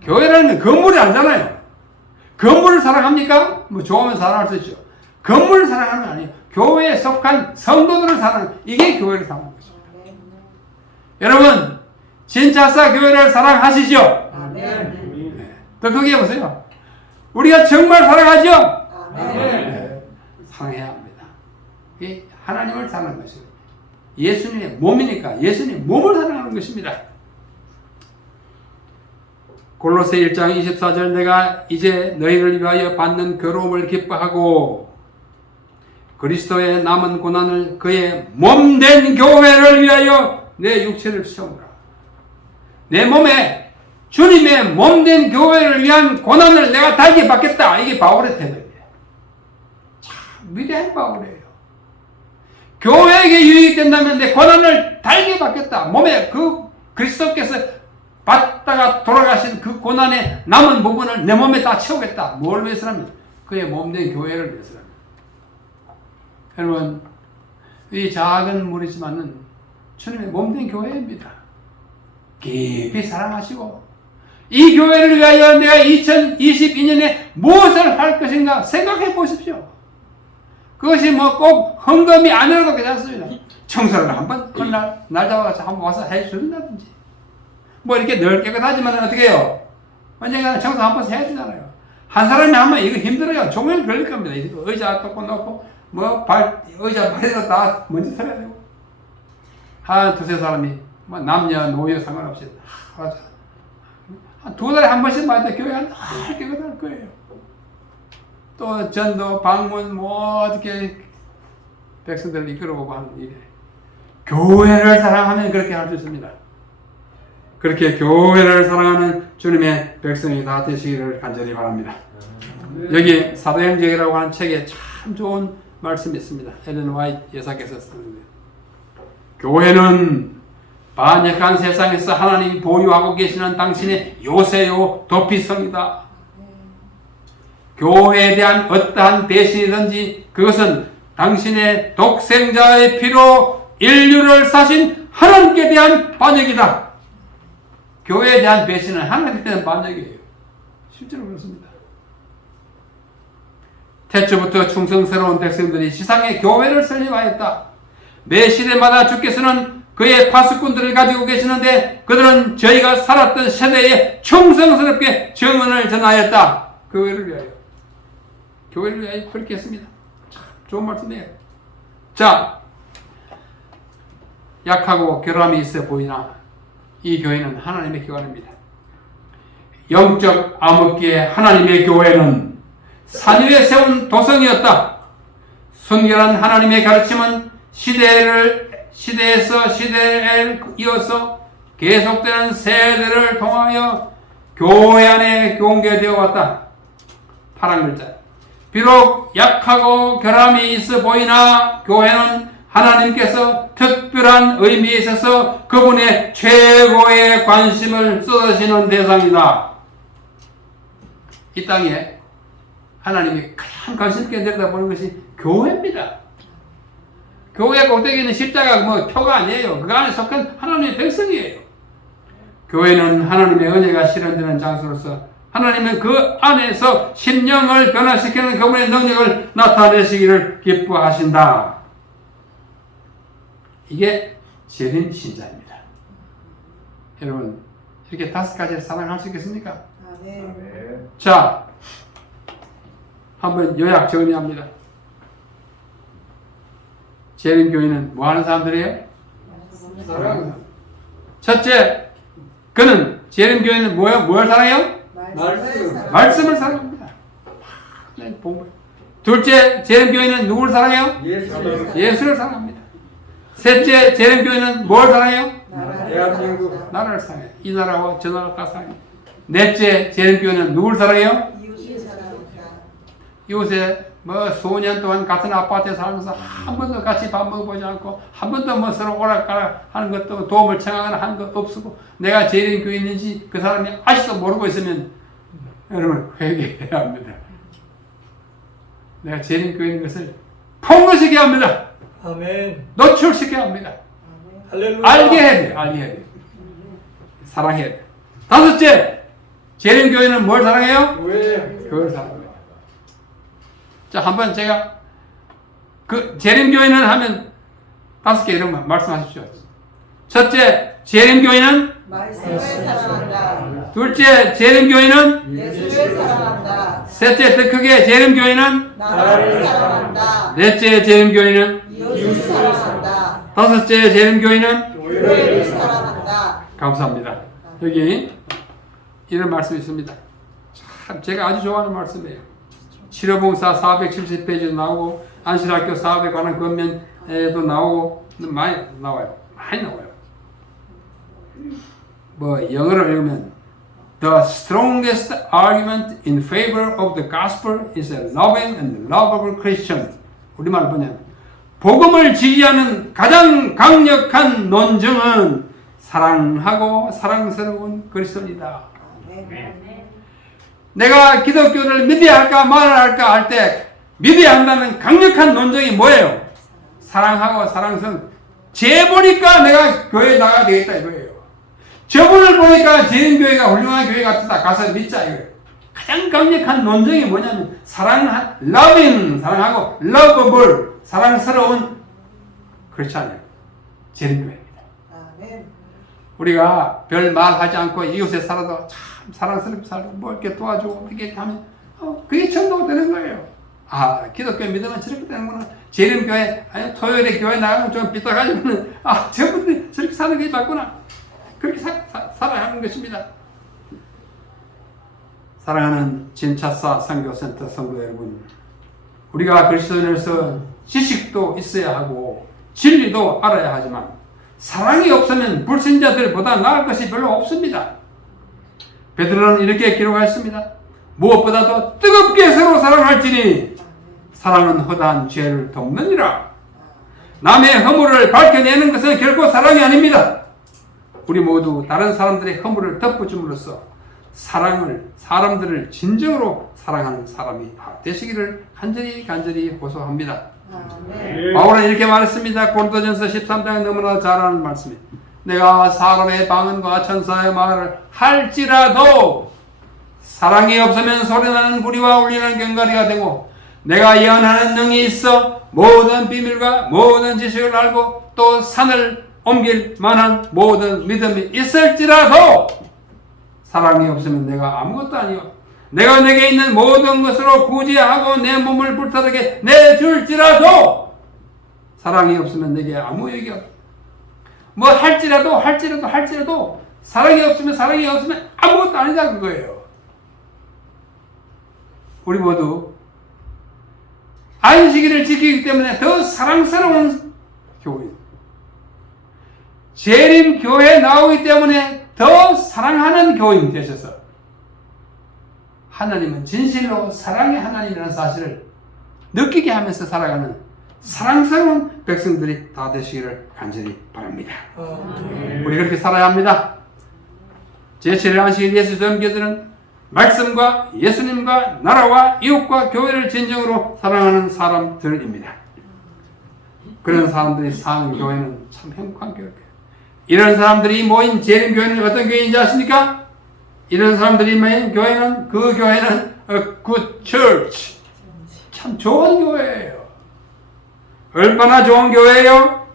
교회라는 건 건물이 아니잖아요. 건물을 사랑합니까? 뭐 좋으면 사랑할 수 있죠. 건물을 사랑하는 건 아니에요. 교회에 속한 성도들을 사랑하는 이게 교회를 사랑하는 것입니다. 여러분 진짜사 교회를 사랑하시죠? 네. 또 거기에 보세요. 우리가 정말 사랑하죠? 네. 사랑해야 합니다. 이게 하나님을 사랑하는 것입니다. 예수님의 몸이니까 예수님의 몸을 사랑하는 것입니다. 골로새 1장 24절 내가 이제 너희를 위하여 받는 괴로움을 기뻐하고 그리스도의 남은 고난을 그의 몸된 교회를 위하여 내 육체를 채우라. 내 몸에 주님의 몸된 교회를 위한 고난을 내가 달게 받겠다. 이게 바울의 태도입니다. 참 위대한 바울이에요. 교회에게 유익이 된다면 내 고난을 달게 받겠다. 몸에 그 그리스도께서 받다가 돌아가신 그 고난의 남은 부분을 내 몸에 다 채우겠다. 뭘 위해서라면 그의 몸된 교회를 위해서라면. 여러분 이 작은 무리지만은 주님의 몸된 교회입니다. 깊이 사랑하시고 이 교회를 위하여 내가 2022년에 무엇을 할 것인가 생각해 보십시오. 그것이 뭐 꼭 헌금이 아니라도 괜찮습니다. 청소를 한번 날 잡아서 한번 와서 해준다든지 뭐 이렇게 늘 깨끗하지만 어떻게 해요? 언젠가는 청소 한 번씩 해야 되잖아요. 한 사람이 하면 이거 힘들어요. 종일 걸릴 겁니다. 이거 의자 뜯고 놓고 의자 발에서 다 먼지 털어야 되고 한 두세 사람이 뭐 남녀 노여 상관없이 하자. 한 두 달에 한 번씩 마다 교회가 늘 깨끗할 거예요. 또 전도 방문 뭐 어떻게 백성들을 이끌어보고 하는 일에 교회를 사랑하면 그렇게 할 수 있습니다. 그렇게 교회를 사랑하는 주님의 백성이 다 되시기를 간절히 바랍니다. 여기 사도행전이라고 하는 책에 참 좋은 말씀이 있습니다. 엘렌 화이트 여사께서 쓰는데 교회는 반역한 세상에서 하나님이 보유하고 계시는 당신의 요새요 도피성이다. 교회에 대한 어떠한 배신이든지 그것은 당신의 독생자의 피로 인류를 사신 하나님께 대한 반역이다. 교회에 대한 배신은 하나님께 대한 반역이에요. 실제로 그렇습니다. 태초부터 충성스러운 백성들이 지상에 교회를 설립하였다. 매 시대마다 주께서는 그의 파수꾼들을 가지고 계시는데 그들은 저희가 살았던 세대에 충성스럽게 증언을 전하였다. 교회를 위하여. 교회를 위하여 그렇게 했습니다. 참 좋은 말씀이에요. 자, 약하고 결함이 있어 보이나 이 교회는 하나님의 기관입니다. 영적 암흑기에 하나님의 교회는 산 위에 세운 도성이었다. 순결한 하나님의 가르침은 시대에서 시대에 이어서 계속되는 세대를 통하여 교회 안에 공개되어 왔다. 파란 글자. 비록 약하고 결함이 있어 보이나 교회는 하나님께서 특별한 의미에 있어서 그분의 최고의 관심을 쏟으시는 대상이다. 이 땅에 하나님이 가장 관심 있게 내려다보는 것이 교회입니다. 교회 꼭대기는 십자가 뭐 표가 아니에요. 그 안에 속한 하나님의 백성이에요. 교회는 하나님의 은혜가 실현되는 장소로서 하나님은 그 안에서 심령을 변화시키는 그분의 능력을 나타내시기를 기뻐하신다. 이게 재림 신자입니다. 여러분 이렇게 5가지를 사랑할 수 있겠습니까? 자, 한번 요약 정리합니다. 재림교회는 뭐 하는 사람들이에요? 사랑합니다. 첫째, 그는 재림교회는 뭘 사랑해요? 말씀을 사랑합니다. 둘째, 재림교회는 누구를 사랑해요? 예수를 사랑합니다. 셋째, 재림교회는 뭘 사랑해요? 대한민국 나라를 사랑해요. 이 나라와 저 나라 다 사랑해요. 넷째, 재림교회는 누구를 사랑해요? 이웃을 사랑합니다. 요새 뭐 수년 동안 같은 아파트에 살면서 한 번도 같이 밥 먹어보지 않고 한 번도 뭐 서로 오락가락 하는 것도 도움을 청하거나 하는 것 없고 내가 재림교회 있는지 그 사람이 아직도 모르고 있으면 여러분 회개해야 합니다. 내가 재림교회 있는 것을 폭로시켜야 합니다. 아멘. 노출시켜야 합니다. 할렐루야. 알게 해야 돼요. 알게 해야 돼요. 사랑해야 돼요. 다섯째, 재림교회는 뭘 사랑해요? 왜? 교회를 사랑합니다. 자, 한번 제가 그 재림교회는 하면 5개 이런 말씀하십시오. 첫째, 재림교회는 말씀을 사랑한다. 둘째, 재림교회는 예수를 사랑한다. 셋째, 더 크게 재림교회는 나라를 사랑한다. 넷째, 재림교회는 이웃을 사랑한다. 다섯째, 재림교회는 교회를 사랑한다. 감사합니다. 여기 이런 말씀이 있습니다. 참 제가 아주 좋아하는 말씀이에요. 치료봉사 470페이지도 나오고 안실학교 사업에 관한 권면에도 나오고 많이 나와요. 뭐 영어로 읽으면 The strongest argument in favor of the gospel is a loving and lovable Christian. 우리말로 보면 복음을 지지하는 가장 강력한 논증은 사랑하고 사랑스러운 그리스도이다. 내가 기독교를 믿어야 할까 말아야 할까 할 때 믿어야 한다는 강력한 논증이 뭐예요? 사랑하고 사랑스러운. 쟤 보니까 내가 교회에 나가야 되겠다 이거예요. 저분을 보니까 재림교회가 훌륭한 교회 같다 가서 믿자 이거예요. 가장 강력한 논증이 뭐냐면 loving 사랑하고 lovable 사랑스러운 그렇지 않아요. 재림교회입니다. 아멘. 우리가 별 말 하지 않고 이웃에 살아도 참 사랑스럽게 살고 뭐 이렇게 도와주고 이렇게 하면 그게 전도가 되는 거예요. 아, 기독교 믿으면 저렇게 되는구나. 재림교회, 아니, 토요일에 교회 나가면 좀 삐딱하지만, 저분들 저렇게 사는 게 맞구나. 그렇게 살아야 하는 것입니다. 사랑하는 진차사 선교센터 성도 여러분, 우리가 그리스도인으로서 지식도 있어야 하고 진리도 알아야 하지만 사랑이 없으면 불신자들보다 나을 것이 별로 없습니다. 베드로는 이렇게 기록하였습니다. 무엇보다도 뜨겁게 서로 사랑할지니 사랑은 허다한 죄를 덮느니라. 남의 허물을 밝혀내는 것은 결코 사랑이 아닙니다. 우리 모두 다른 사람들의 허물을 덮어줌으로써 사람들을 진정으로 사랑하는 사람이 다 되시기를 간절히 호소합니다. 바울은 이렇게 말했습니다. 고린도전서 13장에 너무나 잘 아는 말씀입니다. 내가 사람의 방언과 천사의 말을 할지라도 사랑이 없으면 소리나는 구리와 울리는 경가리가 되고, 내가 예언하는 능이 있어 모든 비밀과 모든 지식을 알고 또 산을 옮길 만한 모든 믿음이 있을지라도 사랑이 없으면 내가 아무것도 아니요. 내가 내게 있는 모든 것으로 구제하고 내 몸을 불타르게 내줄지라도 사랑이 없으면 내게 아무 얘기 없어. 뭐 할지라도 사랑이 없으면 아무것도 아니다 그거예요. 우리 모두 안식일을 지키기 때문에 더 사랑스러운 교회, 재림 교회에 나오기 때문에 더 사랑하는 교인 되셔서 하나님은 진실로 사랑의 하나님이라는 사실을 느끼게 하면서 살아가는 사랑스러운 백성들이 다 되시기를 간절히 바랍니다. 우리 그렇게 살아야 합니다. 제7일 안식일 예수 전교들은 말씀과 예수님과 나라와 이웃과 교회를 진정으로 사랑하는 사람들입니다. 그런 사람들이 사는 교회는 참 행복한 교회예요. 이런 사람들이 모인 재림교회는 어떤 교회인지 아십니까? 이런 사람들이 모인 교회는 그 교회는 a good church. 참 좋은 교회예요. 얼마나 좋은 교회예요?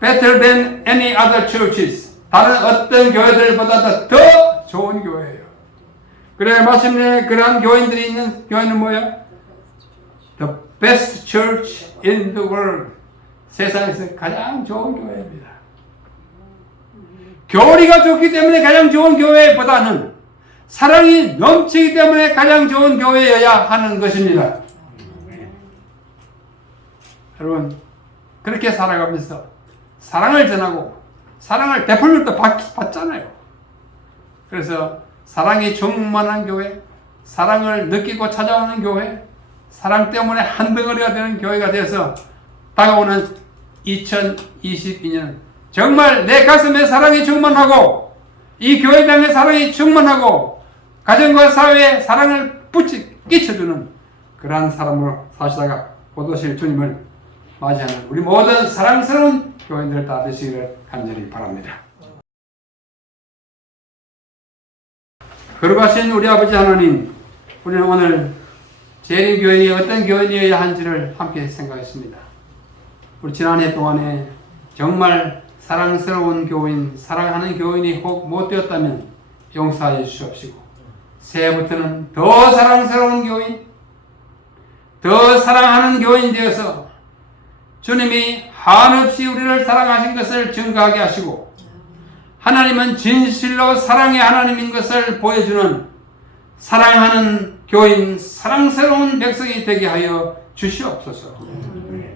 Better than any other churches. 다른 어떤 교회들보다 더 좋은 교회예요. 그래 마침내 그러한 교인들이 있는 교회는 뭐야? The best church in the world. 세상에서 가장 좋은 교회입니다. 교리가 좋기 때문에 가장 좋은 교회보다는 사랑이 넘치기 때문에 가장 좋은 교회여야 하는 것입니다. 여러분 그렇게 살아가면서 사랑을 전하고 사랑을 베풀면 또 받잖아요. 그래서 사랑이 충만한 교회, 사랑을 느끼고 찾아오는 교회, 사랑 때문에 한 덩어리가 되는 교회가 되어서 다가오는 2022년 정말 내 가슴에 사랑이 충만하고 이 교회당에 사랑이 충만하고 가정과 사회에 사랑을 끼쳐주는 그러한 사람으로 사시다가 곧 오실 주님을 맞이하는 우리 모든 사랑스러운 교인들 다 되시기를 간절히 바랍니다. 거룩하신 우리 아버지 하나님, 우리는 오늘 재림교인이 어떤 교인이어야 한지를 함께 생각했습니다. 우리 지난해 동안에 정말 사랑스러운 교인, 사랑하는 교인이 혹 못되었다면 용서해 주시옵시고 새해부터는 더 사랑스러운 교인, 더 사랑하는 교인 되어서 주님이 한없이 우리를 사랑하신 것을 증거하게 하시고 하나님은 진실로 사랑의 하나님인 것을 보여주는 사랑하는 교인, 사랑스러운 백성이 되게 하여 주시옵소서.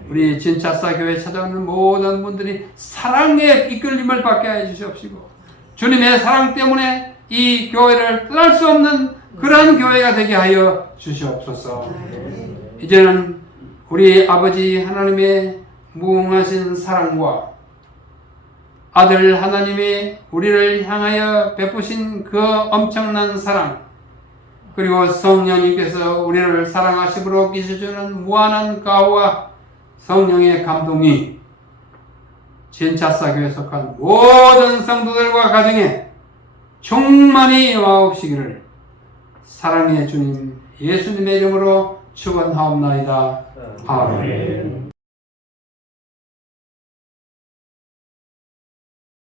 우리 진차사 교회 찾아오는 모든 분들이 사랑의 이끌림을 받게 해 주시옵시고 주님의 사랑 때문에 이 교회를 떠날 수 없는 그러한 교회가 되게 하여 주시옵소서. 이제는 우리 아버지 하나님의 무궁하신 사랑과 아들 하나님이 우리를 향하여 베푸신 그 엄청난 사랑, 그리고 성령님께서 우리를 사랑하심으로 끼쳐주는 무한한 가호와 성령의 감동이 진차사 교회에 속한 모든 성도들과 가정에 충만히 와옵시기를 사랑의 주님 예수님의 이름으로 축원하옵나이다. 아멘.